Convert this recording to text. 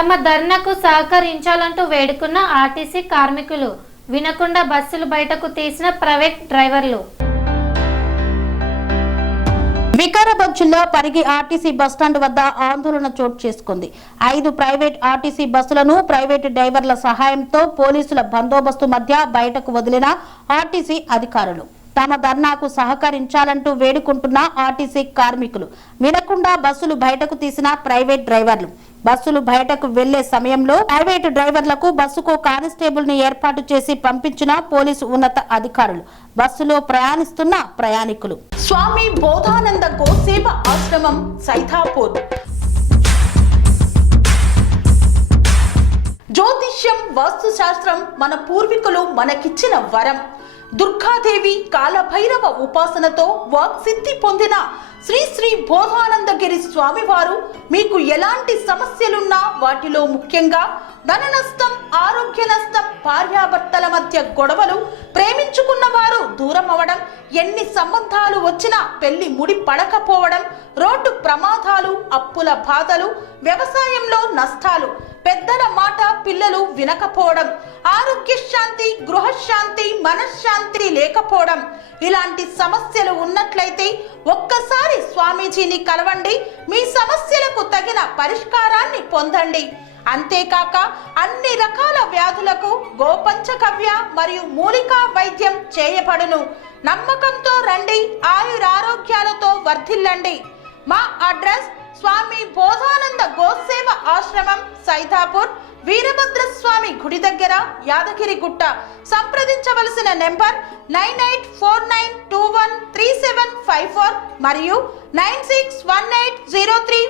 తమ ధర్నాకు సహకరించాలంటూ వేడుకున్న ఆర్టీసీ కార్మికులు, వినకుండా బస్సులు బయటకు తీసిన ప్రైవేట్ డ్రైవర్లు. వికారాబాద్ జిల్లా పరిగి ఆర్టీసీ బస్టాండ్ వద్ద ఆందోళన చోటు చేసుకుంది. 5 ప్రైవేట్ ఆర్టీసీ బస్సులను ప్రైవేట్ డ్రైవర్ల సహాయంతో పోలీసుల బందోబస్తు మధ్య బయటకు వదిలిన ఆర్టీసీ అధికారులు తమ ధర్నాకు సహకరించాలంటూ వేడుకుంటున్న ఆర్టీసీ కార్మికులు, వినకుండా బస్సులు బయటకు తీసిన ప్రైవేట్ డ్రైవర్లు. బస్సులు బయటకు వెళ్లే సమయంలో ప్రైవేట్ డ్రైవర్లకు బస్సుకు కానిస్టేబుల్ ని ఏర్పాటు చేసి పంపించిన పోలీసు ఉన్నత అధికారులు, బస్సులో ప్రయాణిస్తున్న ప్రయాణికులు. స్వామి బోధానంద గోసేవ ఆశ్రమం సైథాపూర్. జ్యోతిష్యం, వాస్తుశాస్త్రం మన పూర్వీకులు మనకిచ్చిన వరం. దుర్గాదేవి, కాలభైరవ ఉపాసనతో వాక్సిద్ధి పొందిన శ్రీ శ్రీ బోధానందగిరి స్వామివారు మీకు ఎలాంటి సమస్యలున్నా, వాటిలో ముఖ్యంగా ధన నష్టం, ఆరోగ్య నష్టం, భార్యాభర్తల మధ్య గొడవలు, ప్రేమించుకున్న వారు దూరం అవడం, ఎన్ని సంబంధాలు వచ్చినా పెళ్లి ముడి పడకపోవడం, రోడ్డు ప్రమాదాలు, అప్పుల బాధలు, వ్యవసాయంలో నష్టాలు, పెద్దల మాట పిల్లలు వినకపోవడం, ఆరోగ్య శాంతి, గృహశాంతి, మనశ్శాంతి లేకపోవడం, ఇలాంటి సమస్యలు ఉన్నట్లయితే ఒక్కసారి స్వామీజీని కలవండి. మీ సమస్యలకు తగిన పరిష్కారాన్ని పొందండి. అంతేకాక అన్ని రకాల వ్యాధులకు గోపంచకవ్య మరియు మూలికా వైద్యం చేయబడును. నమ్మకంతో రండి, ఆయురారోగ్యాలతో వర్ధిల్లండి. మా అడ్రస్ స్వామి బోధానంద గోసేవ ఆశ్రమం సైథాపూర్, వీరభద్ర స్వామి గుడి దగ్గర, యాదగిరిగుట్ట. సంప్రదించవలసిన నెంబర్ 9849213754 మరియు 961803